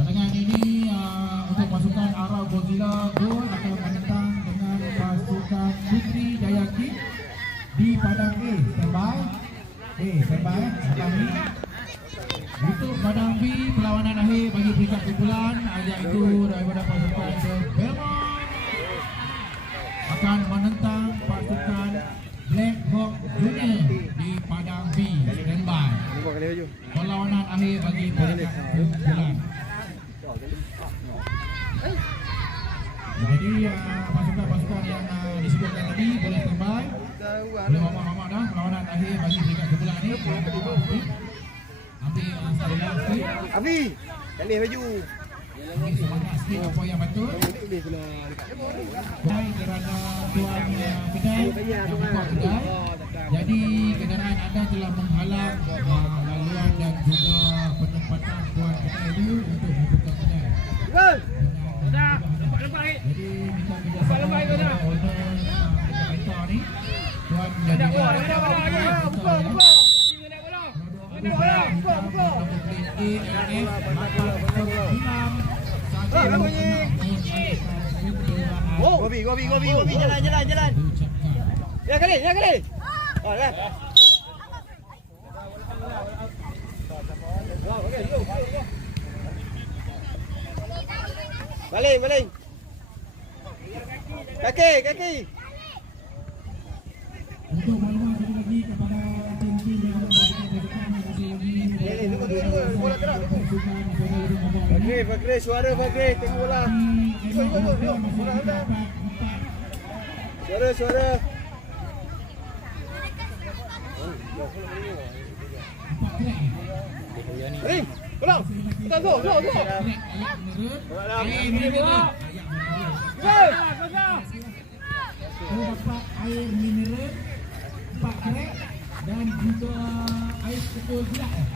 Dengan ini uh, untuk pasukan Arab Godzilla Gold akan menentang dengan pasukan Putri Jayaki di padang A. Standby. A. Standby. Padang B. Untuk padang B, perlawanan akhir bagi peringkat kumpulan iaitu daripada pasukan The Belmont akan menentang pasukan Black Hawk Junior di padang B. Standby. Perlawanan akhir bagi peringkat kumpulan. Jadi uh, pasukan-pasukan yang uh, disebutkan tadi boleh standby. Boleh mamak-mamak dah perlawanan akhir bagi peringkat kumpulan ni. Ambil uh, stadion sikit. Abi, kali baju. Ambil semangat sikit apa yang betul. Dan kerana tuan kedai dan buka kedai. Jadi kenderaan anda telah menghalang uh, laluan dan juga penempatan tuan kedai itu untuk. Uh. Eh? Oh. Ya ya. Oh. Oh, okey, go, go, go. Balik, balik. Kaki, kaki. Untuk maklumat sekali lagi kepada tim-tim yang ada di pasukan yang masih lagi Ni, ni, tunggu, tunggu, tunggu. Bola gerak, tunggu. pasukan nasional di nombor Fakri, Fakri, suara Fakri, tengok bola. Ikut, ikut, ikut, ikut. Bola hantar. Suara, suara. Ring, tolong. Kita go, go, go. Air mineral. Saya dapat air mineral, empat krek dan juga air ketul gelap. eh.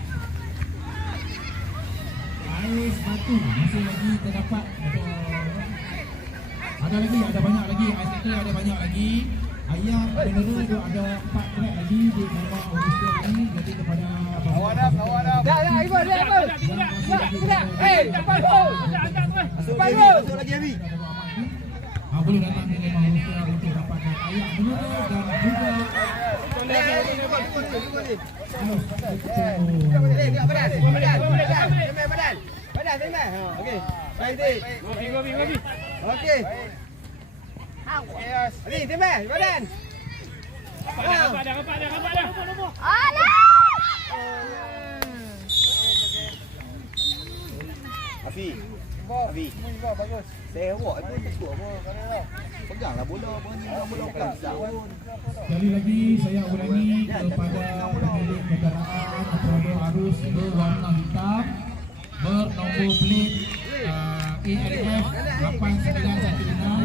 Air batu masih lagi terdapat ada lagi, ada banyak lagi. Air ketul ada banyak lagi. Ayam mineral tu ada empat krek lagi di nama official ini. Jadi kepada Dah, dah, ikut, dah, ikut. Dah, dah. Eh, cepat go. Cepat go. Masuk lagi, Abi. Ah, boleh datang ke rumah official untuk dapatkan ayam mineral dan juga Eh, eh, tunggu, tunggu, tunggu, tunggu. Oh. Eh, tengok badan. Badan, badan. Sembah badan. Badan, sembah. Ha, okey. Baik, baik. Gobi, gobi, gobi. Okey. Ali, sembah badan. Rapat dah, rapat dah, rapat dah, rapat dah. Afi. Afi. bagus. Saya awak takut apa. Peganglah bola apa ni bola bukan pun. Sekali lagi saya ulangi kepada pemilik kenderaan produk arus berwarna hitam bernombor plit uh, ALF 8916.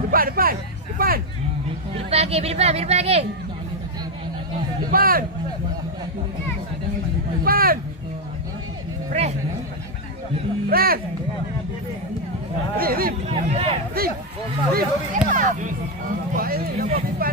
Depan, depan. Depan. Depan lagi, depan, depan lagi. Depan. Depan. Press. Press. Rim, rim. Rim. Rim. Buat ni, dah buat depan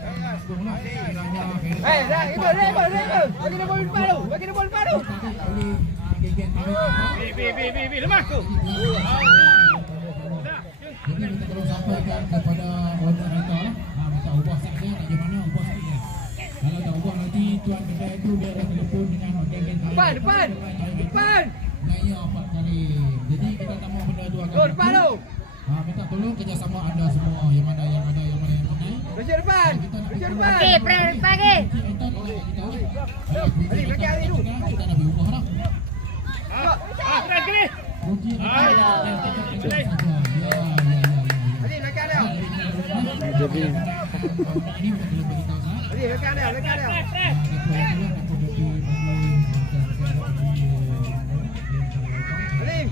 Eh, dah, ikut, dah, ikut, dah, ikut. Bagi dia bola depan tu. Bagi dia bola depan tu. Bi, bi, bi, bi, bi. Lemas tu. Jadi kita perlu sampaikan kepada lah. Ha, minta ubah saja nak di mana ubah saja. Kalau tak ubah nanti tuan kedai tu dia akan telefon dengan hotel Gen Thailand. Depan, depan. Depan. Naya empat kali. Jadi kita tak mahu benda tu akan depan tu. Ha, minta tolong kerjasama anda semua yang mana yang ada yang mana yang. Rujuk depan. Rujuk depan. Okey, press depan. Ah, ah, Alah. Ya, ya, ya, ya, ya. Dia. Jadi ini belum beritahu saya. Ni dekat dia, dekat dia. Alim.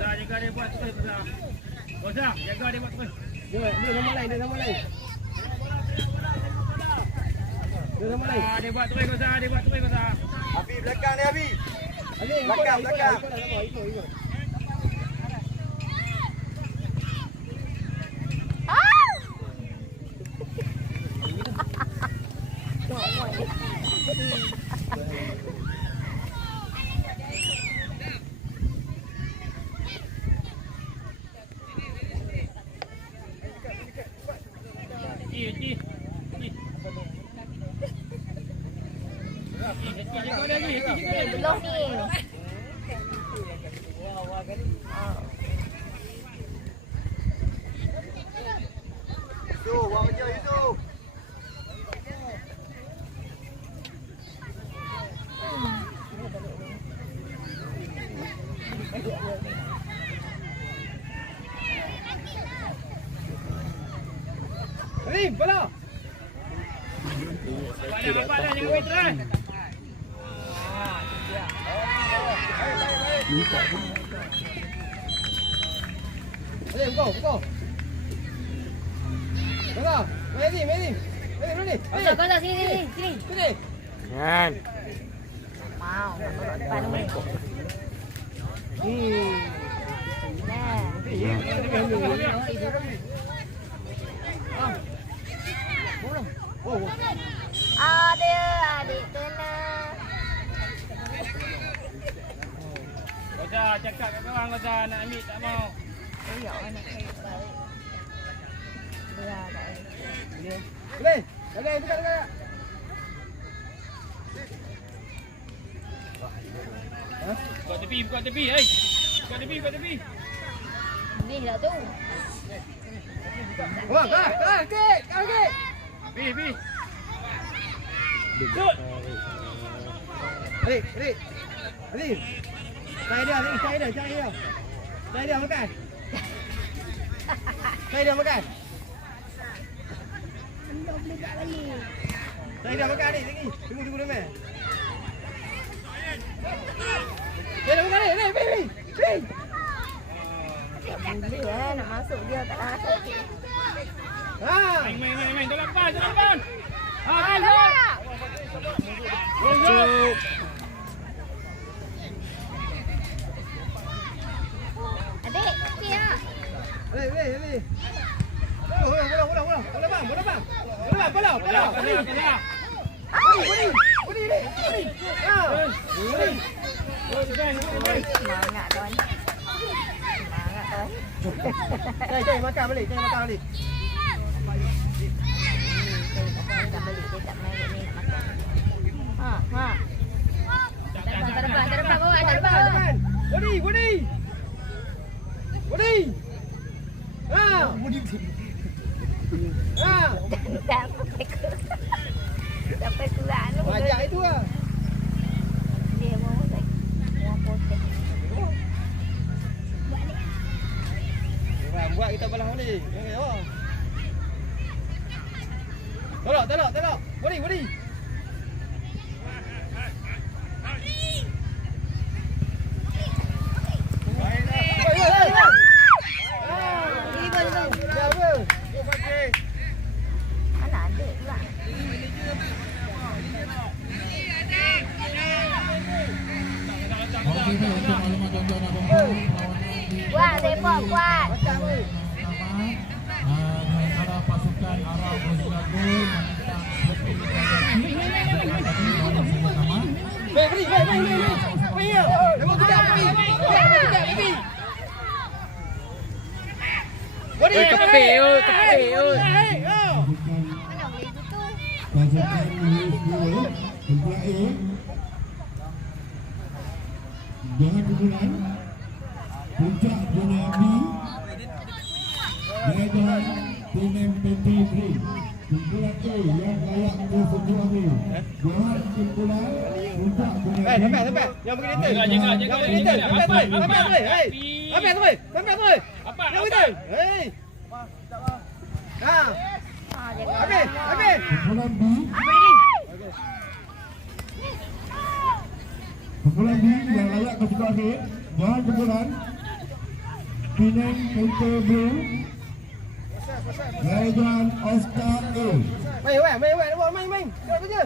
Dah jaga dia Bosah, jaga dia buat terus. Dia dia nama lain, dia nama lain. Dia nama lain. Ah, dia buat terus Bosah, dia buat terus Bosah. Abi belakang ni Abi. Alim, Belakang, belakang. Ikut, ikut. Ji, ji. Ji. Jaga dia ni, jaga dia. Belum ni. Yusuf, buat kerja Yusuf. Alim, bola. Bapak dah, bapak dah, jangan main terus. Alim, go, go. Bola. Main ni, main ni. Main ni, main Kosong, kosong. Sini, sini, sini. Sini. Mau. Tolak depan dulu. Hmm. Nah. Oh, Ada adik kena. Bosah, cakap kat kawan Bosah nak ambil tak mau. Ya, nak kait balik. Berat tak ada. boleh. Boleh, dekat, dekat. Buka tepi, buka tepi. Hei. Buka tepi, buka tepi. Ni lah tu. Wah, dah, dah, kek, kau kek. Pi, pi. Good. Alim, Alim. Alim. Cari dia, Alim, cari dia, cari dia. Cari dia makan. Cari dia makan. Cari dia makan ni, tinggi. Tunggu, tunggu, tunggu. Cari dia makan ni, ni, pi, pi. Pi. Tak boleh eh. Nak masuk dia tak rasa. Ha. Main, main, main, main. Tolak depan, tolak depan. Ha, Ah, kan, dah. Good. Adik, okey tak? Alim, Alim, Alim. Oh, bola, bola, bola, bola. Bola bang, bola bang. Bola bang, bola, bola. Tolak, tolak, tolak. Budi, Budi. Budi, Budi. Budi. Ha. Budi. Good, defend, good, defend. Semangat tuan. Semangat tuan. Cari, Ha, ha. Ha. Ha. Lah. Buat, kita balas balik. Jangan apa. Tolak, tolak, tolak. Budi, Budi. Baik, baik, baik. Ini pun tu. Ya, apa? Mana ada pula. Okey baik untuk maklumat tuan-tuan dan puan-puan perlawanan di Kuat, sepak kuat. Macam apa? Pasukan arah Bozila Gol menentang Putri Jayaki pertama Baik, Budi, baik, baik, baik, baik. Baik, ya. Nombor tiga, Budi. Baik, nombor tiga, Budi. Budi, Eh, tepi, oi, tepi, oi. Hei, ya. Mana boleh gitu? pasukan Yus Gol tempat A jangan kemudian puncak zona B Medan Pinem PT3 Kumpulan A yang layak ke sebuah ni Johan kumpulan Untuk kumpulan Eh, sampai, sampai. Yang pergi jaga, Yang pergi jaga. Sampai, sampai, Apa? sampai, sampai. Sampai, sampai. Sampai, sampai. Apa? Yang Apa? pergi Hei. Ha. Ha, jaga. Habis, habis. Kumpulan B. Kumpulan yang layak ke sebuah ni Johan kumpulan Pinem PT Blue Rajan Oscar A Main, main, main, main, main, main, main. Kau apa je?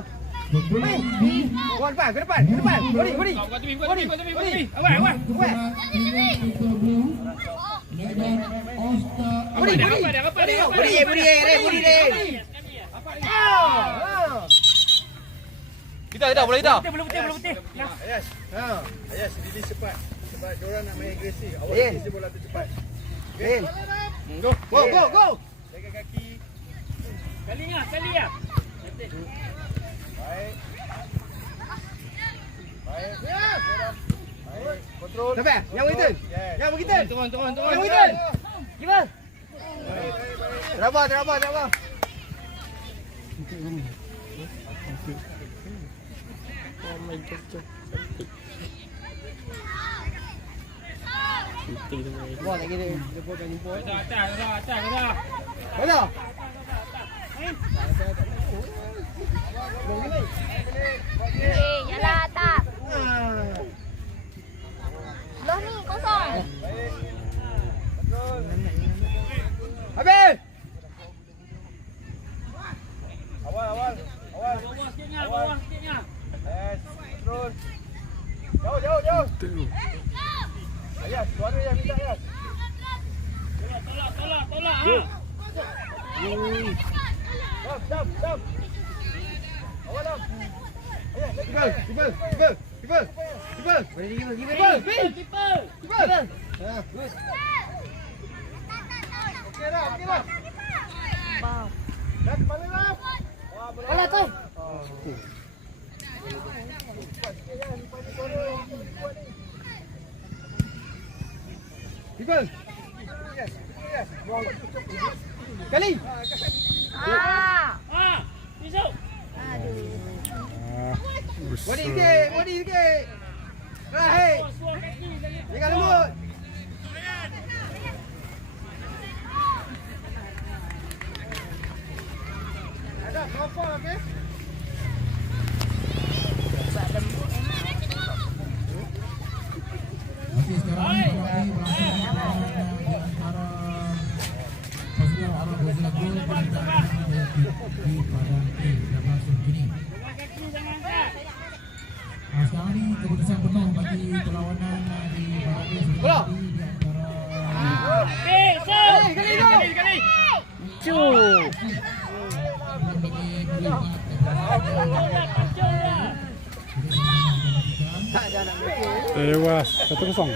Depan, ke depan, ke depan. Rajan Oscar A dia? Dia? Dia? eh, eh. Kita, kita, boleh kita. Belum putih, belum putih. Ya. Ha. Ayas, Didi cepat. Sebab diorang nak main agresi. Awak isi bola tu cepat. In. Go. Go, go, go. Jaga kaki. Kali ni, kali ya. Baik. Baik. Baik. Kontrol. Sampai, yang begitu. Yang begitu. Turun, turun, turun. Yang begitu. Gimana? Terabah, terabah, terabah. Buat lagi ni. Habis. Awal, awal. Awal. Bawah sikitnya, bawah sikitnya. Yes. Kontrol. Jauh, jauh, jauh. Ayas, suara yang minta Ayas. Tolak, tolak, tolak. Ha. Jam, jam, jam. Awal, jam. Kipal, kipal, kipal, kipal. Kipal. Boleh di kipal, kipal. Kipal, Keeper, keeper. kipal. Ha. Okey dah, okey dah. Wow. Dah kembali lah. Wah, boleh. Bola tu. Kipal. Kali. Ah. Ha. Pisau. Aduh. Body sikit, body sikit. Ah, lagi. Jangan lembut. Ada, okey. Okey Tewas, satu kosong.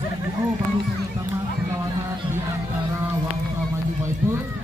Selangor baru saja tamat perlawanan di antara Wangsa Maju Arab